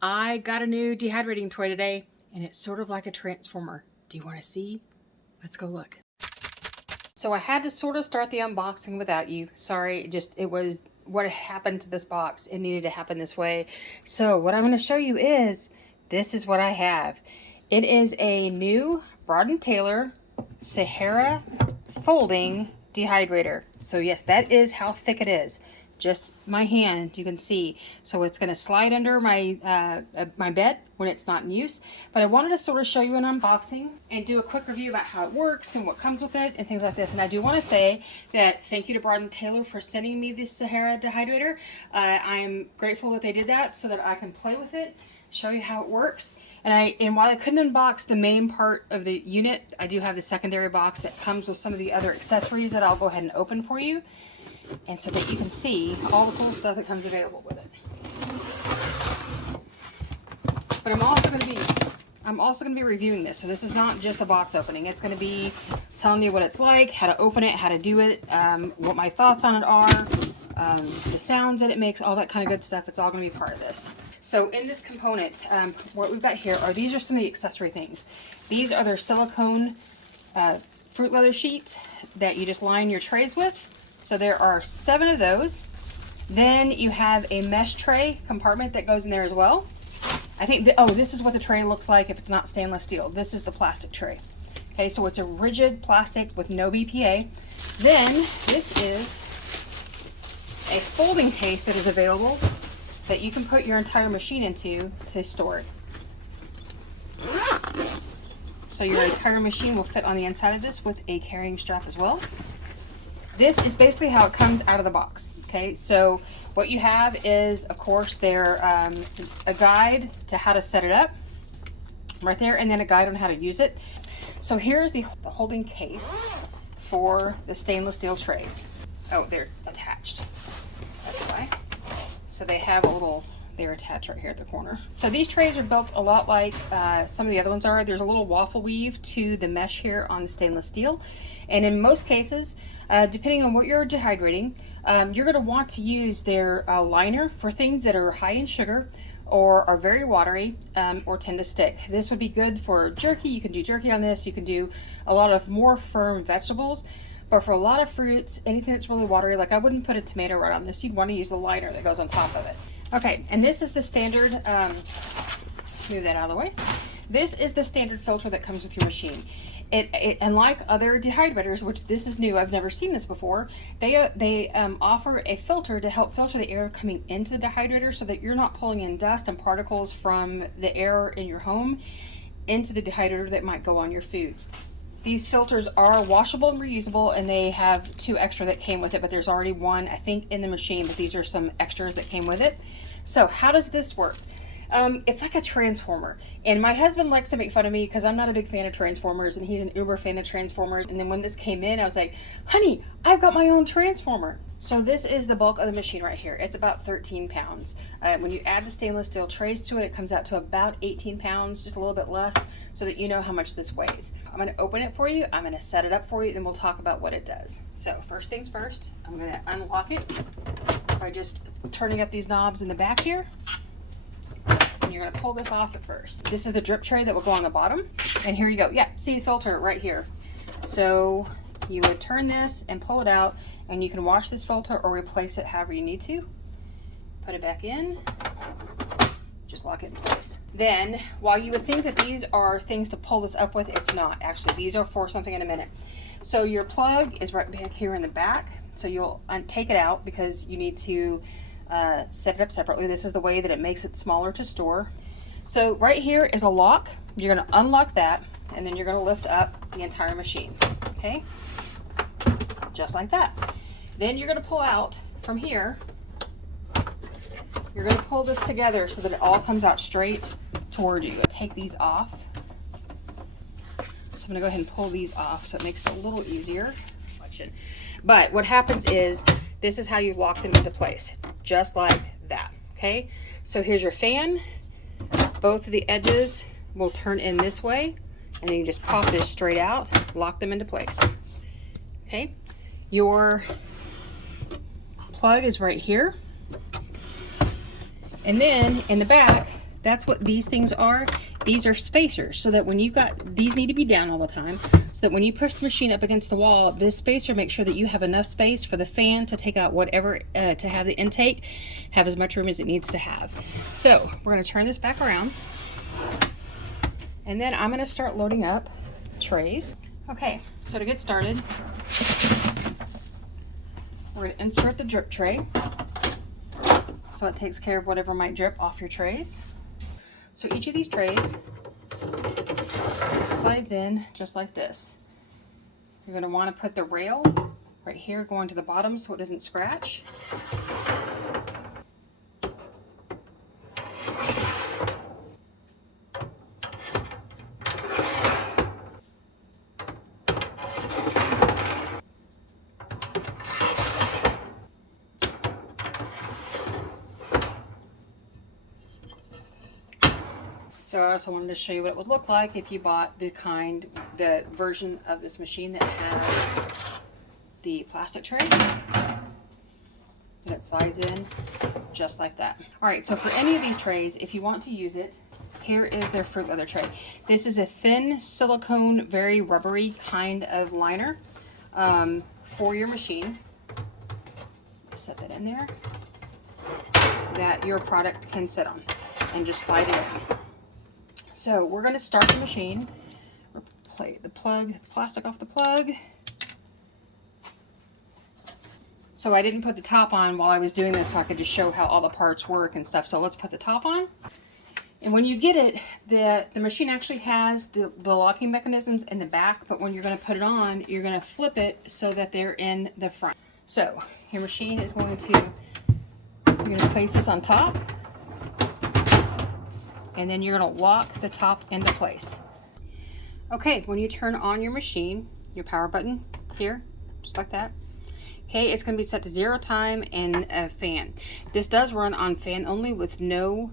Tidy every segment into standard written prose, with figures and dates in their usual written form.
I got a new dehydrating toy today, and it's sort of like a transformer. Do you want to see? Let's go look. So I had to sort of start the unboxing without you. Sorry, it was what happened to this box. It needed to happen this way. So what I'm going to show you is, this is what I have. It is a new Broad & Taylor Sahara Folding Dehydrator. So yes, that is how thick it is. Just my hand, you can see. So it's going to slide under my my bed when it's not in use. But I wanted to sort of show you an unboxing and do a quick review about how it works and what comes with it and things like this. And I do want to say that thank you to Broad & Taylor for sending me this Sahara Dehydrator. I am grateful that they did that so that I can play with it, show you how it works. And while I couldn't unbox the main part of the unit, I do have the secondary box that comes with some of the other accessories that I'll go ahead and open for you, and so that you can see all the cool stuff that comes available with it. But I'm also going to be reviewing this. So this is not just a box opening. It's going to be telling you what it's like, how to open it, how to do it, what my thoughts on it are, the sounds that it makes, all that kind of good stuff. It's all going to be part of this. So in this component, what we've got here these are some of the accessory things. These are their silicone fruit leather sheets that you just line your trays with. So there are 7 of those. Then you have a mesh tray compartment that goes in there as well. I think, this is what the tray looks like if it's not stainless steel. This is the plastic tray. Okay, so it's a rigid plastic with no BPA. Then this is a folding case that is available that you can put your entire machine into to store it. So your entire machine will fit on the inside of this with a carrying strap as well. This is basically how it comes out of the box. Okay, so what you have is, of course, there a guide to how to set it up right there, and then a guide on how to use it. So here's the holding case for the stainless steel trays. Oh, they're attached. That's why. So they have they're attached right here at the corner. So these trays are built a lot like some of the other ones are. There's a little waffle weave to the mesh here on the stainless steel. And in most cases, depending on what you're dehydrating, you're going to want to use their liner for things that are high in sugar or are very watery or tend to stick. This would be good for jerky. You can do jerky on this. You can do a lot of more firm vegetables. But for a lot of fruits, anything that's really watery, like I wouldn't put a tomato right on this. You'd want to use the liner that goes on top of it. Okay, and this is the standard, move that out of the way. This is the standard filter that comes with your machine. It unlike other dehydrators, which this is new, I've never seen this before, they offer a filter to help filter the air coming into the dehydrator so that you're not pulling in dust and particles from the air in your home into the dehydrator that might go on your foods. These filters are washable and reusable, and they have 2 extra that came with it, but there's already 1, I think, in the machine, but these are some extras that came with it. So how does this work? It's like a transformer, and my husband likes to make fun of me because I'm not a big fan of transformers, and he's an uber fan of transformers. And then when this came in, I was like, honey, I've got my own transformer. So this is the bulk of the machine right here. It's about 13 pounds. When you add the stainless steel trays to it, it comes out to about 18 pounds, just a little bit less, so that you know how much this weighs. I'm going to open it for you. I'm going to set it up for you, and we'll talk about what it does. So first things first, I'm going to unlock it by just turning up these knobs in the back here. And you're going to pull this off at first. This is the drip tray that will go on the bottom. And here you go. Yeah, see the filter right here. So you would turn this and pull it out, and you can wash this filter or replace it however you need to. Put it back in. Just lock it in place. Then, while you would think that these are things to pull this up with, it's not. Actually, these are for something in a minute. So your plug is right back here in the back. So you'll take it out because you need to set it up separately. This is the way that it makes it smaller to store. So right here is a lock. You're going to unlock that, and then you're going to lift up the entire machine. Okay? Just like that. Then you're going to pull out from here. You're going to pull this together so that it all comes out straight toward you. Take these off. So I'm going to go ahead and pull these off so it makes it a little easier. But what happens is, this is how you lock them into place, just like that. Okay, so here's your fan. Both of the edges will turn in this way, and then you just pop this straight out, lock them into place. Okay, your plug is right here, and then in the back That's what these things are. These are spacers, so that when you got, these need to be down all the time, so that when you push the machine up against the wall, this spacer makes sure that you have enough space for the fan to take out whatever, to have the intake have as much room as it needs to have. So we're going to turn this back around, and then I'm going to start loading up trays. Okay, so to get started, we're going to insert the drip tray, so it takes care of whatever might drip off your trays. So each of these trays just slides in just like this. You're going to want to put the rail right here going to the bottom so it doesn't scratch. So I also wanted to show you what it would look like if you bought the version of this machine that has the plastic tray. And it slides in just like that. All right, so for any of these trays, if you want to use it, here is their fruit leather tray. This is a thin silicone, very rubbery kind of liner for your machine. Set that in there that your product can sit on and just slide it in. So we're going to start the machine, replace the plastic off the plug. So I didn't put the top on while I was doing this, so I could just show how all the parts work and stuff. So let's put the top on. And when you get it, the machine actually has the locking mechanisms in the back, but when you're going to put it on, you're going to flip it so that they're in the front. So your machine is going to, you're going to place this on top, and then you're going to lock the top into place. Okay, when you turn on your machine, your power button here, just like that. Okay, it's going to be set to 0 time and a fan. This does run on fan only with no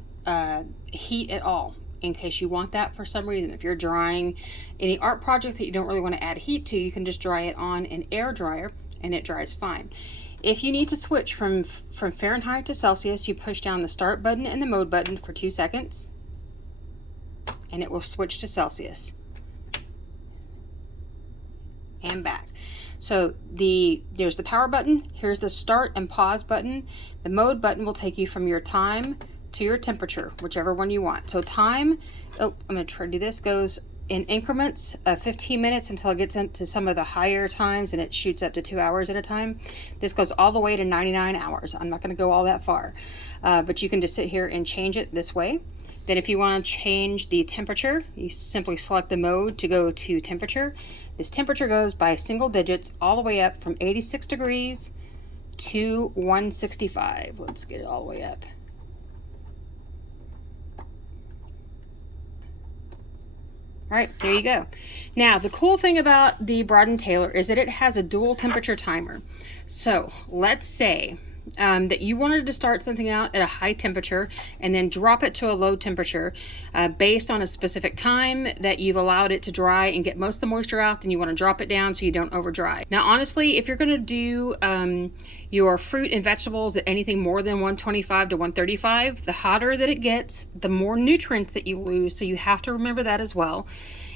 heat at all, in case you want that for some reason. If you're drying any art project that you don't really want to add heat to, you can just dry it on an air dryer and it dries fine. If you need to switch from Fahrenheit to Celsius, you push down the start button and the mode button for 2 seconds. And it will switch to Celsius and back. So there's the power button, here's the start and pause button. The mode button will take you from your time to your temperature, whichever one you want. So time, I'm going to try to do this, goes in increments of 15 minutes until it gets into some of the higher times, and it shoots up to 2 hours at a time. This goes all the way to 99 hours. I'm not going to go all that far, but you can just sit here and change it this way. Then if you want to change the temperature, you simply select the mode to go to temperature. This temperature goes by single digits all the way up from 86 degrees to 165. Let's get it all the way up. All right, there you go. Now, the cool thing about the Broad & Taylor is that it has a dual temperature timer. So let's say that you wanted to start something out at a high temperature and then drop it to a low temperature based on a specific time that you've allowed it to dry and get most of the moisture out, then you want to drop it down so you don't over dry. Now honestly, if you're going to do your fruit and vegetables at anything more than 125 to 135, the hotter that it gets, the more nutrients that you lose, so you have to remember that as well.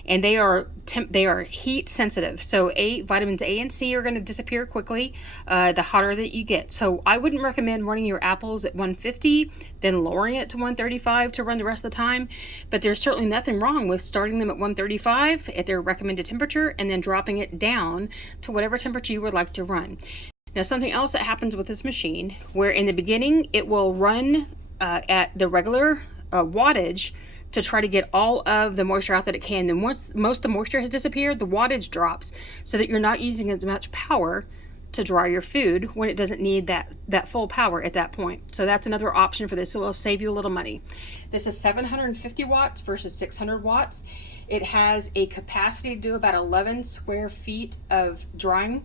And they are heat sensitive. So vitamins A and C are going to disappear quickly the hotter that you get. So I wouldn't recommend running your apples at 150, then lowering it to 135 to run the rest of the time. But there's certainly nothing wrong with starting them at 135 at their recommended temperature and then dropping it down to whatever temperature you would like to run. Now, something else that happens with this machine, where in the beginning it will run at the regular wattage to try to get all of the moisture out that it can. Then once most of the moisture has disappeared, the wattage drops so that you're not using as much power to dry your food when it doesn't need that full power at that point. So that's another option for this. So it'll save you a little money. This is 750 watts versus 600 watts. It has a capacity to do about 11 square feet of drying.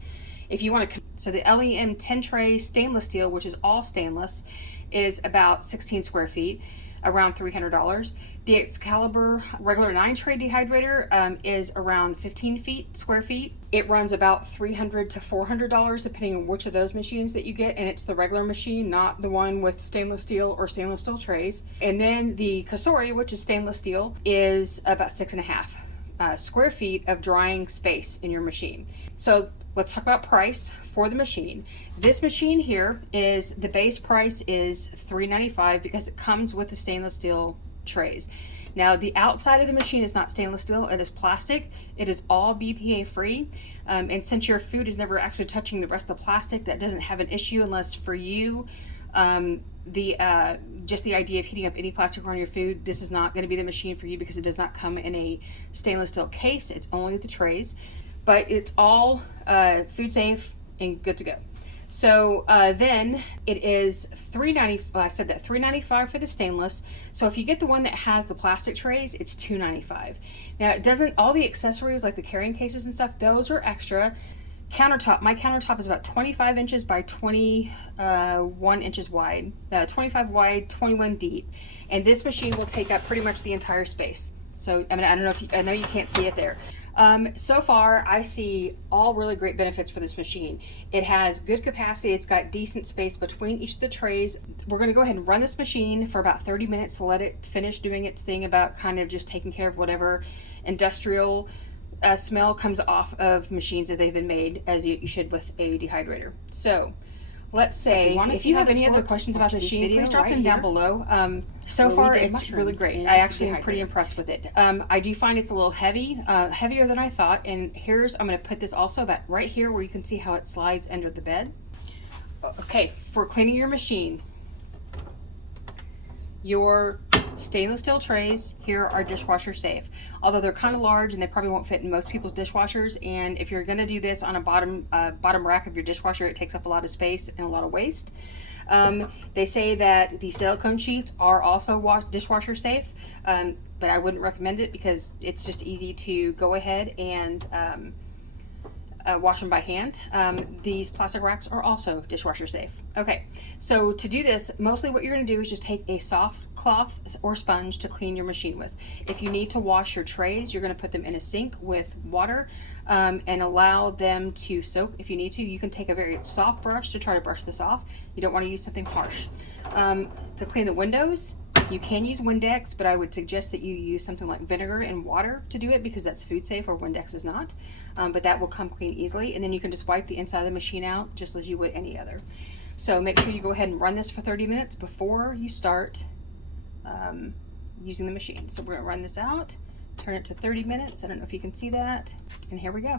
If you want to, so the LEM 10 tray stainless steel, which is all stainless, is about 16 square feet. around $300. The Excalibur regular 9-tray dehydrator is around 15 square feet. It runs about $300 to $400 depending on which of those machines that you get, and it's the regular machine, not the one with stainless steel or stainless steel trays. And then the Cosori, which is stainless steel, is about 6.5 square feet of drying space in your machine. So let's talk about price for the machine. This machine here is, the base price is $395 because it comes with the stainless steel trays. Now the outside of the machine is not stainless steel, it is plastic. It is all BPA free. And since your food is never actually touching the rest of the plastic, that doesn't have an issue unless for you, just the idea of heating up any plastic around your food, this is not going to be the machine for you because it does not come in a stainless steel case. It's only the trays, but it's all food safe and good to go. So then it is $395. I said that $395 for the stainless. So if you get the one that has the plastic trays, it's $295. Now it doesn't, all the accessories like the carrying cases and stuff, those are extra. Countertop, my countertop is about 25 inches by 21 inches wide, 25 wide, 21 deep, and this machine will take up pretty much the entire space. So I mean, I don't know if I know you can't see it there. So far I see all really great benefits for this machine. It has good capacity, it's got decent space between each of the trays. We're going to go ahead and run this machine for about 30 minutes to let it finish doing its thing about kind of just taking care of whatever industrial smell comes off of machines that they've been made, as you should with a dehydrator. So let's say if you have any other questions about the machine, please drop them down below. So far it's really great. I actually am pretty impressed with it. I do find it's a little heavy, heavier than I thought, and I'm going to put this also about right here where you can see how it slides under the bed. Okay, for cleaning your machine, your stainless steel trays here are dishwasher safe, although they're kind of large and they probably won't fit in most people's dishwashers. And if you're going to do this on a bottom rack of your dishwasher, it takes up a lot of space and a lot of waste. They say that the silicone sheets are also dishwasher safe, but I wouldn't recommend it because it's just easy to go ahead and wash them by hand. These plastic racks are also dishwasher safe. Okay, so to do this, mostly what you're going to do is just take a soft cloth or sponge to clean your machine with. If you need to wash your trays, you're going to put them in a sink with water and allow them to soak. If you need to, you can take a very soft brush to try to brush this off. You don't want to use something harsh. To clean the windows, you can use Windex, but I would suggest that you use something like vinegar and water to do it because that's food safe, or Windex is not. But that will come clean easily, and then you can just wipe the inside of the machine out just as you would any other. So make sure you go ahead and run this for 30 minutes before you start using the machine. So we're going to run this out, turn it to 30 minutes. I don't know if you can see that, and here we go.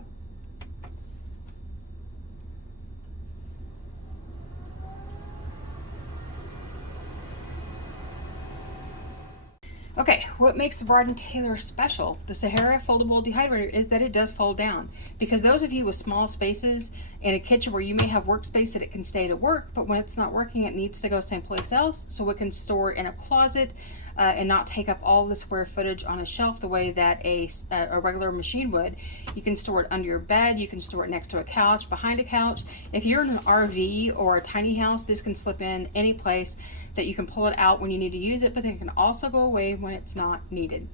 Okay, what makes the Bride & Taylor special, the Sahara Foldable Dehydrator, is that it does fold down. Because those of you with small spaces in a kitchen where you may have workspace that it can stay to work, but when it's not working, it needs to go someplace else, so it can store in a closet and not take up all the square footage on a shelf the way that a regular machine would. You can store it under your bed, you can store it next to a couch, behind a couch. If you're in an RV or a tiny house, this can slip in any place that you can pull it out when you need to use it, but then it can also go away when it's not needed.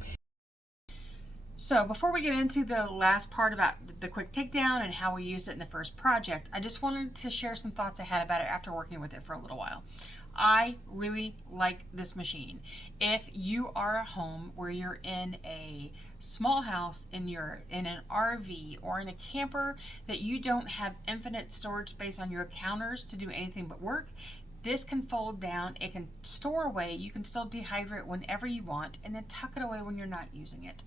So before we get into the last part about the quick takedown and how we used it in the first project, I just wanted to share some thoughts I had about it after working with it for a little while. I really like this machine. If you are a home where you're in a small house and you're in an RV or in a camper that you don't have infinite storage space on your counters to do anything but work, this can fold down, it can store away, you can still dehydrate whenever you want, and then tuck it away when you're not using it.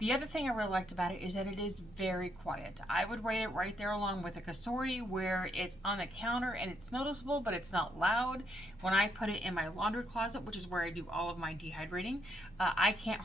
The other thing I really liked about it is that it is very quiet. I would rate it right there along with a Cosori, where it's on the counter and it's noticeable, but it's not loud. When I put it in my laundry closet, which is where I do all of my dehydrating, I can't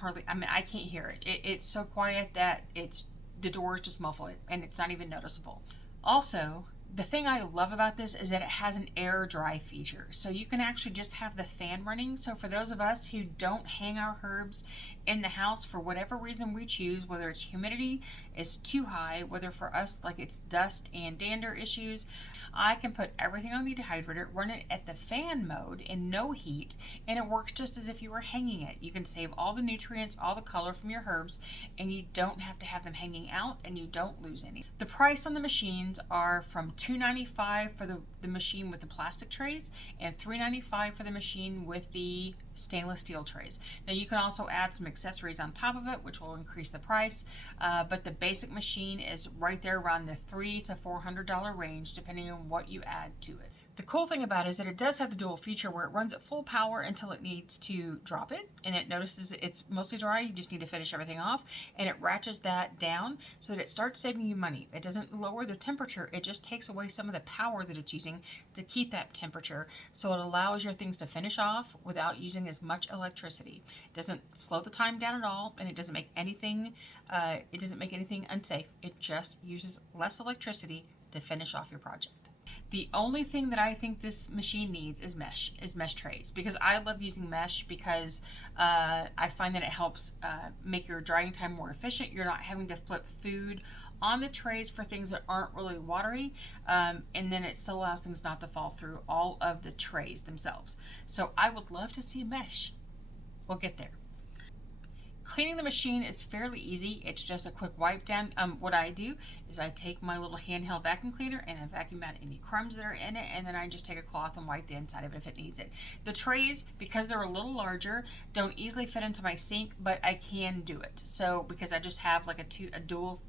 hear it. It's so quiet that the doors just muffle it, and it's not even noticeable. Also, The thing I love about this is that it has an air dry feature. So you can actually just have the fan running. So for those of us who don't hang our herbs in the house for whatever reason we choose, whether it's humidity is too high, whether for us like it's dust and dander issues, I can put everything on the dehydrator, run it at the fan mode in no heat, and it works just as if you were hanging it. You can save all the nutrients, all the color from your herbs, and you don't have to have them hanging out, and you don't lose any. The price on the machines are from $2.95 for the machine with the plastic trays and $3.95 for the machine with the stainless steel trays. Now you can also add some accessories on top of it, which will increase the price, but the basic machine is right there around the $300 to $400 range, depending on what you add to it. The cool thing about it is that it does have the dual feature where it runs at full power until it needs to drop it, and it notices it's mostly dry. You just need to finish everything off, and it ratchets that down so that it starts saving you money. It doesn't lower the temperature, it just takes away some of the power that it's using to keep that temperature, so it allows your things to finish off without using as much electricity. It doesn't slow the time down at all, and it doesn't make anything unsafe. It just uses less electricity to finish off your project. The only thing that I think this machine needs is mesh trays, because I love using mesh because I find that it helps make your drying time more efficient. You're not having to flip food on the trays for things that aren't really watery, and then it still allows things not to fall through all of the trays themselves. So I would love to see mesh. We'll get there. Cleaning the machine is fairly easy. It's just a quick wipe down. What I do is I take my little handheld vacuum cleaner and I vacuum out any crumbs that are in it, and then I just take a cloth and wipe the inside of it if it needs it. The trays, because they're a little larger, don't easily fit into my sink, but I can do it. So because I just have like a dual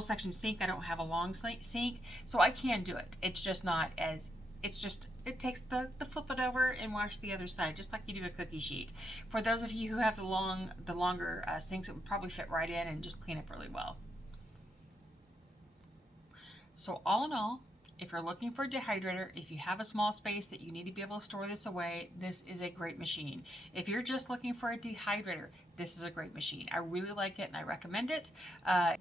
section sink, I don't have a long sink, so I can do it. It's just not as it takes the flip it over and wash the other side, just like you do a cookie sheet. For those of you who have the longer sinks, it would probably fit right in and just clean up really well. So all in all, if you're looking for a dehydrator, if you have a small space that you need to be able to store this away, this is a great machine. If you're just looking for a dehydrator, this is a great machine. I really like it and I recommend it.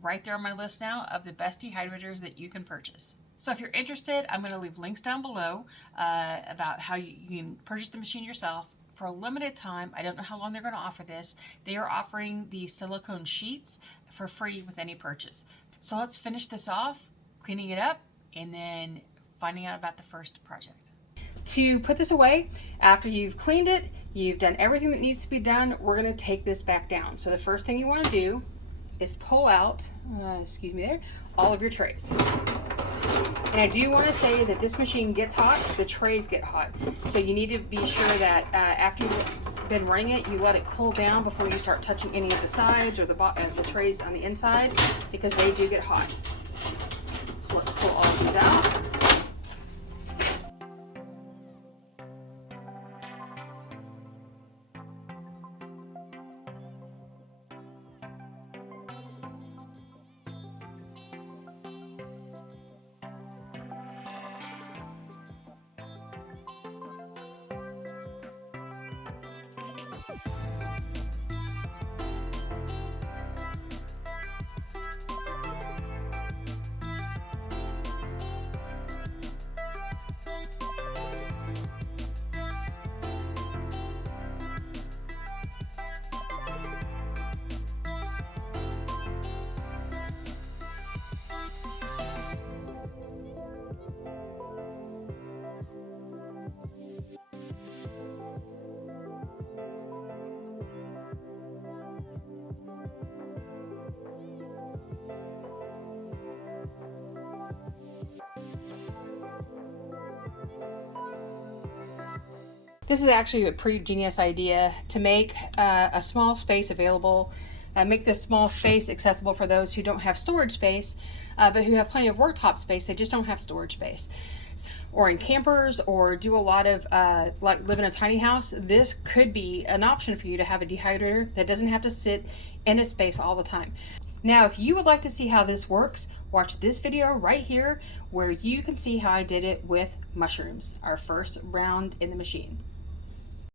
Right there on my list now of the best dehydrators that you can purchase. So if you're interested, I'm going to leave links down below about how you can purchase the machine yourself. For a limited time, I don't know how long they're going to offer this, they are offering the silicone sheets for free with any purchase. So let's finish this off, cleaning it up, and then finding out about the first project. To put this away, after you've cleaned it, you've done everything that needs to be done, we're going to take this back down. So the first thing you want to do is pull out, all of your trays. And I do want to say that this machine gets hot, the trays get hot. So you need to be sure that after you've been running it, you let it cool down before you start touching any of the sides or the trays on the inside, because they do get hot. So let's pull all of these out. This is actually a pretty genius idea to make a small space available, make this small space accessible for those who don't have storage space, but who have plenty of worktop space, they just don't have storage space. Or in campers, or do a lot of, like live in a tiny house, this could be an option for you to have a dehydrator that doesn't have to sit in a space all the time. Now, if you would like to see how this works, watch this video right here where you can see how I did it with mushrooms, our first round in the machine.